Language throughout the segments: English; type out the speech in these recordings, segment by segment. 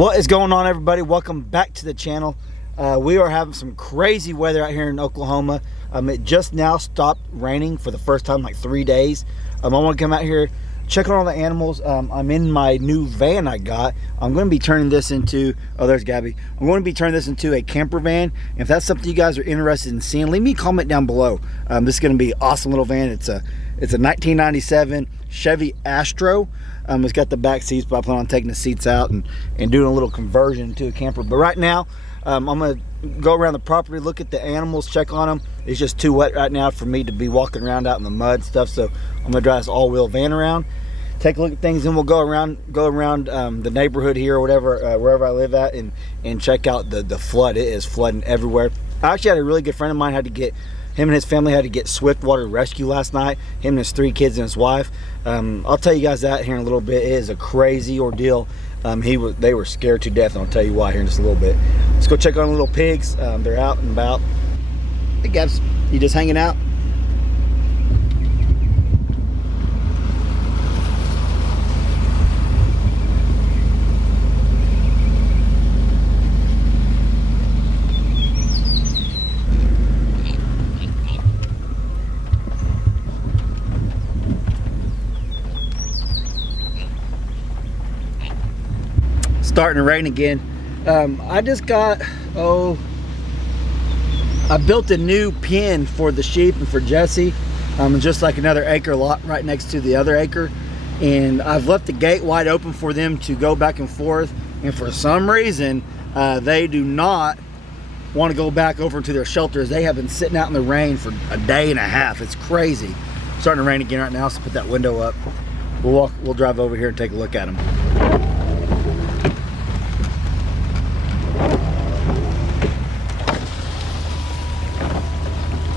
What is going on, everybody? Welcome back to the channel. We are having some crazy weather out here in Oklahoma. It just now stopped raining for the first time in like 3 days. I want to come out here, check on all the animals. I'm in my new van I got. I'm going to be turning this into, oh, there's Gabby. I'm going to be turning this into a camper van. If that's something you guys are interested in seeing, leave me a comment down below. This is going to be an awesome little van. It's a 1997 Chevy Astro. It's got the back seats, but I plan on taking the seats out and doing a little conversion to a camper. But right now, I'm going to go around the property, look at the animals, check on them. It's just too wet right now for me to be walking around out in the mud and stuff, so I'm going to drive this all-wheel van around, take a look at things, and we'll go around the neighborhood here or whatever, wherever I live at, and check out the flood. It is flooding everywhere. I actually had a really good friend of mine him and his family had to get swift water rescue last night. Him and his 3 kids and his wife. I'll tell you guys that here in a little bit. It is a crazy ordeal. They were scared to death, and I'll tell you why here in just a little bit. Let's go check on the little pigs. They're out and about. Hey, Gabs, you just hanging out? Starting to rain again. I just got, I built a new pen for the sheep and for Jesse, just like another acre lot right next to the other acre, and I've left the gate wide open for them to go back and forth, and for some reason they do not want to go back over into their shelters. They have been sitting out in the rain for a day and a half. It's crazy. It's starting to rain again right now, so put that window up. We'll drive over here and take a look at them.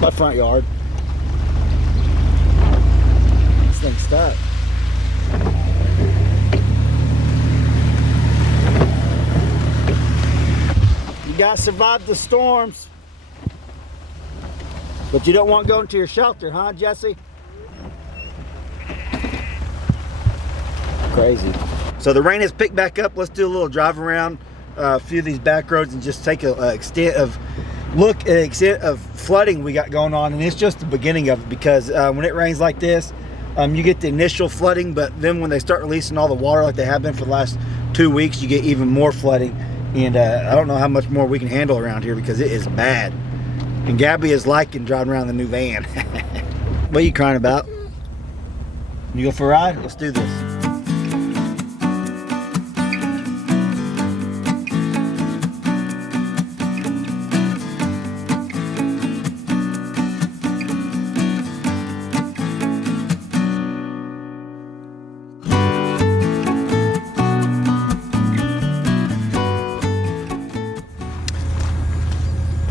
My front yard. This thing's stuck. You gotta survive the storms, but you don't want to go into your shelter, huh, Jesse? Crazy. So the rain has picked back up. Let's do a little drive around a few of these back roads and just take a extent of flooding we got going on. And it's just the beginning of it, because when it rains like this, you get the initial flooding, but then when they start releasing all the water like they have been for the last 2 weeks, you get even more flooding. And I don't know how much more we can handle around here, because it is bad. And Gabby is liking driving around the new van. What are you crying about? You go for a ride? Let's do this.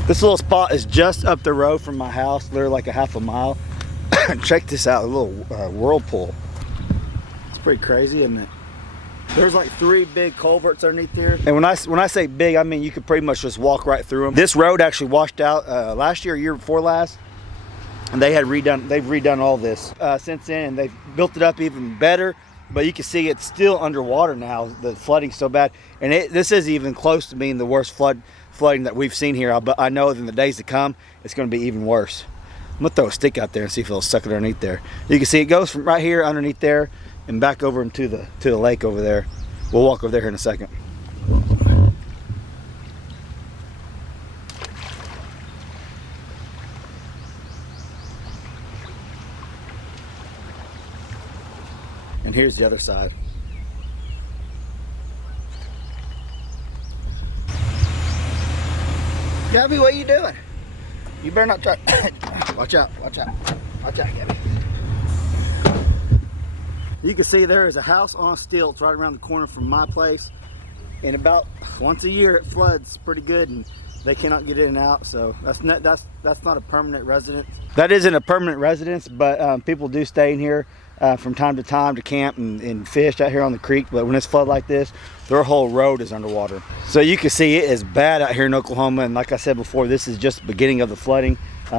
This little spot is just up the road from my house, literally like a half a mile. Check this out, a little whirlpool. It's pretty crazy, isn't it? There's like 3 big culverts underneath there. And when I say big, I mean you could pretty much just walk right through them. This road actually washed out last year, year before last, and they've redone all this since then, and they've built it up even better. But you can see it's still underwater now. The flooding's so bad, and this is even close to being the worst flooding that we've seen here. But I know in the days to come, it's going to be even worse. I'm gonna throw a stick out there and see if it'll suck it underneath there. You can see it goes from right here underneath there and back over into the lake over there. We'll walk over there here in a second. And here's the other side. Gabby, what are you doing? You better not try. Watch out, watch out. Watch out, Gabby. You can see there is a house on stilts right around the corner from my place. And about once a year it floods pretty good, and they cannot get in and out. So that's not a permanent residence. That isn't a permanent residence, but people do stay in here from time to time to camp and fish out here on the creek. But when it's flood like this, their whole road is underwater. So you can see it is bad out here in Oklahoma. And like I said before, this is just the beginning of the flooding,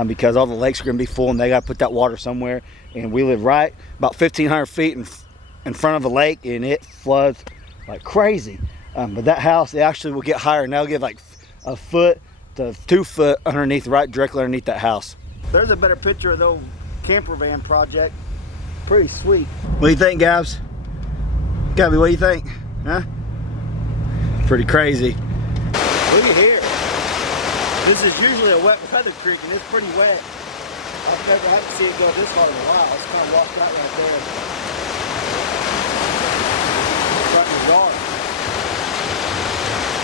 because all the lakes are going to be full and they got to put that water somewhere. And we live right about 1,500 feet in front of a lake, and it floods like crazy. But that house, it actually will get higher, and that'll get like a foot to 2 foot underneath, right directly underneath that house. There's a better picture of the old camper van project. Pretty sweet. What do you think, Gabs? Gabby, what do you think? Huh? Pretty crazy. Look at here. This is usually a wet weather creek, and it's pretty wet. I've never had to see it go this far in a while. It's kind of washed out right there. Right in the yard.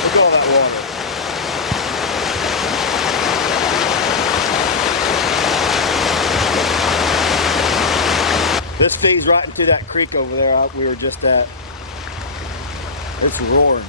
Look at all that water. This feeds right into that creek over there we were just at. It's roaring.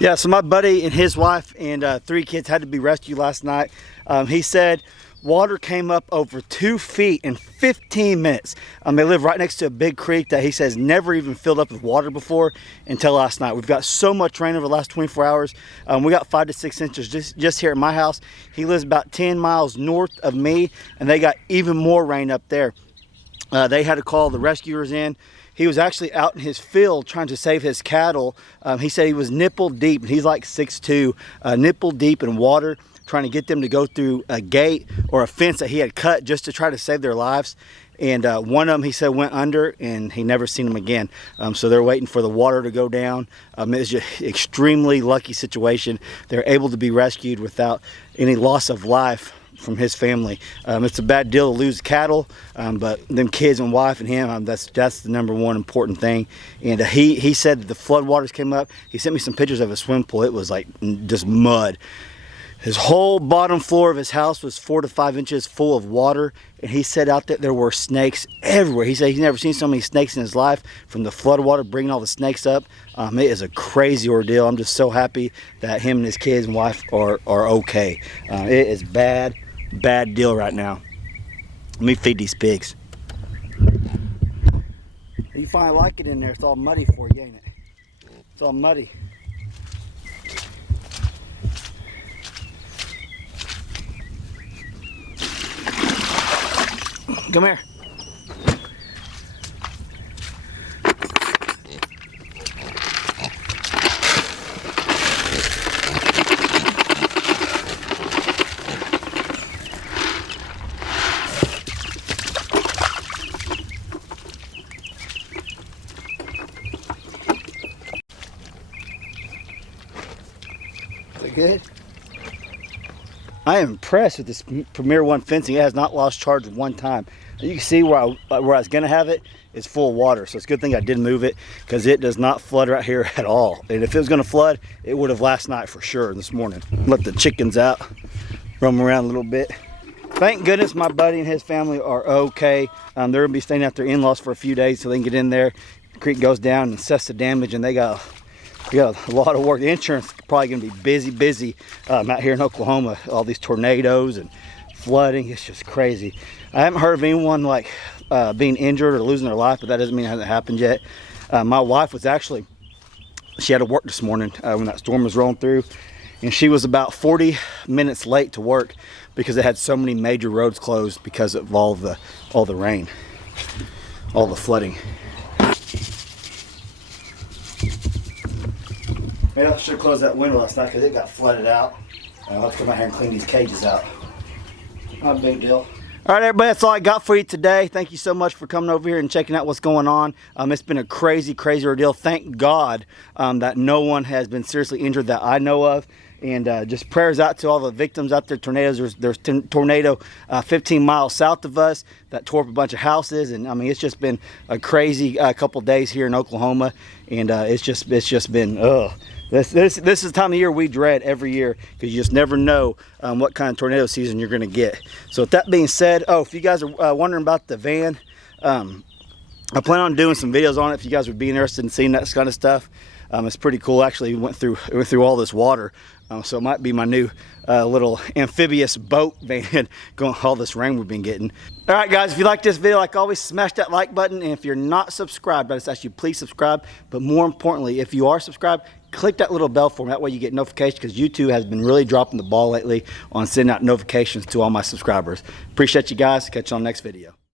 Yeah, so my buddy and his wife and 3 kids had to be rescued last night. He said water came up over 2 feet in 15 minutes. They live right next to a big creek that he says never even filled up with water before until last night. We've got so much rain over the last 24 hours. We got 5 to 6 inches just here at my house. He lives about 10 miles north of me, and they got even more rain up there. They had to call the rescuers in. He was actually out in his field trying to save his cattle. He said he was nipple deep. He's like 6'2", nipple deep in water, trying to get them to go through a gate or a fence that he had cut just to try to save their lives. And one of them, he said, went under, and he never seen them again. So they're waiting for the water to go down. It's just extremely lucky situation. They're able to be rescued without any loss of life from his family. It's a bad deal to lose cattle, but them kids and wife and him, that's the number one important thing. And he said the flood waters came up. He sent me some pictures of a swimming pool. It was like just mud. His whole bottom floor of his house was 4 to 5 inches full of water, and he said out there were snakes everywhere. He said he's never seen so many snakes in his life from the flood water bringing all the snakes up. It is a crazy ordeal. I'm just so happy that him and his kids and wife are okay. It is bad deal right now. Let me feed these pigs. You finally like it in there. It's all muddy for you, ain't it? It's all muddy. Come here. Good. I am impressed with this Premier One fencing. It has not lost charge one time. You can see where I was going to have it is full of water, so it's a good thing I did move it because it does not flood right here at all. And if it was going to flood, it would have last night for sure this morning. Let the chickens out, roam around a little bit. Thank goodness my buddy and his family are okay. They're going to be staying at their in-laws for a few days so they can get in there. The creek goes down and assess the damage, and they got a lot of work. The insurance is probably going to be busy out here in Oklahoma. All these tornadoes and flooding. It's just crazy. I haven't heard of anyone like being injured or losing their life, but that doesn't mean it hasn't happened yet. My wife was actually, she had to work this morning when that storm was rolling through, and she was about 40 minutes late to work because it had so many major roads closed because of all the rain, all the flooding. Maybe I should have closed that window last night because it got flooded out. I'll have to come out here and clean these cages out. Not a big deal. All right, everybody, that's all I got for you today. Thank you so much for coming over here and checking out what's going on. It's been a crazy ordeal. Thank God that no one has been seriously injured that I know of. And just prayers out to all the victims out there. Tornadoes. There's tornado 15 miles south of us that tore up a bunch of houses. And I mean, it's just been a crazy couple days here in Oklahoma. And it's just been, This is the time of year we dread every year because you just never know what kind of tornado season you're going to get. So with that being said, if you guys are wondering about the van, I plan on doing some videos on it if you guys would be interested in seeing that kind of stuff. It's pretty cool. Actually, it went through all this water, so it might be my new little amphibious boat van going all this rain we've been getting. All right, guys, if you like this video, like always, smash that like button. And if you're not subscribed, I just ask you please subscribe. But more importantly, if you are subscribed, click that little bell for me. That way you get notifications, because YouTube has been really dropping the ball lately on sending out notifications to all my subscribers. Appreciate you guys. Catch you on the next video.